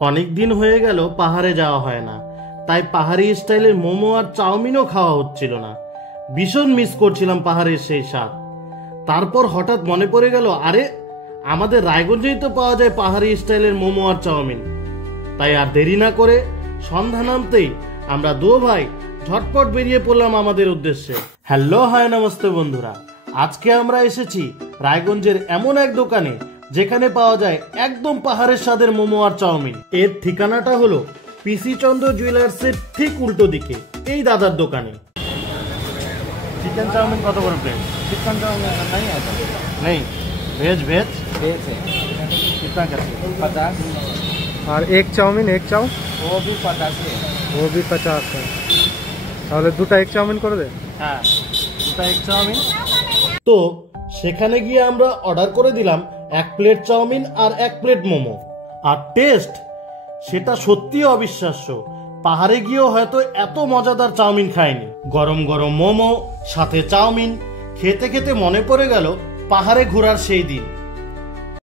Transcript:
অনেক দিন হয়ে গেল পাহাড়ে যাওয়া হয় না, তাই পাহাড়ি স্টাইলের মোমো আর চাউমিনও খাওয়া হচ্ছিল না। ভীষণ মিস করছিলাম পাহাড়ের সেই স্বাদ। তারপর হঠাৎ মনে পড়ে গেল, আরে আমাদের রায়গঞ্জেই তো পাওয়া যায় পাহাড়ি স্টাইলের মোমো আর চাউমিন। তাই আর দেরি না করে সন্ধ্যা নামতেই আমরা দু ভাই ঝটপট বেরিয়ে পড়লাম আমাদের উদ্দেশ্যে। হ্যালো, হাই, নমস্তে বন্ধুরা। আজকে আমরা এসেছি রায়গঞ্জের এমন এক দোকানে যেখানে পাওয়া যায় একদম পাহাড়ের স্বাদের মোমো আর চাউমিন। এর ঠিকানাটা হলো পিসি চন্দ্র জুয়েলার্সের ঠিক উল্টো দিকে এই দাদার দোকানে। চিকেন चाउमीन কত করে প্লেट? चिकन चाउमीन नहीं है तो नहीं, वेज वेज वेज है कितना करते? 50। और एक चाउमीन एक चाउ वो भी 50 है। वो भी 50 है। তাহলে দুটো এক চাউমিন করে দে। হ্যাঁ, দুটো এক চাউমিন। তো সেখানে গিয়ে আমরা অর্ডার করে দিলাম 1 প্লেট চাউমিন আর 1 প্লেট মোমো। আর টেস্ট সেটা সত্যি অবিশ্বাস্য। পাহাড়ে গিয়েও হয়তো এত মজাদার চাউমিন খাইনি। গরম গরম মোমো সাথে চাউমিন খেতে খেতে মনে পড়ে গেল পাহাড়ে ঘোরার সেই দিন।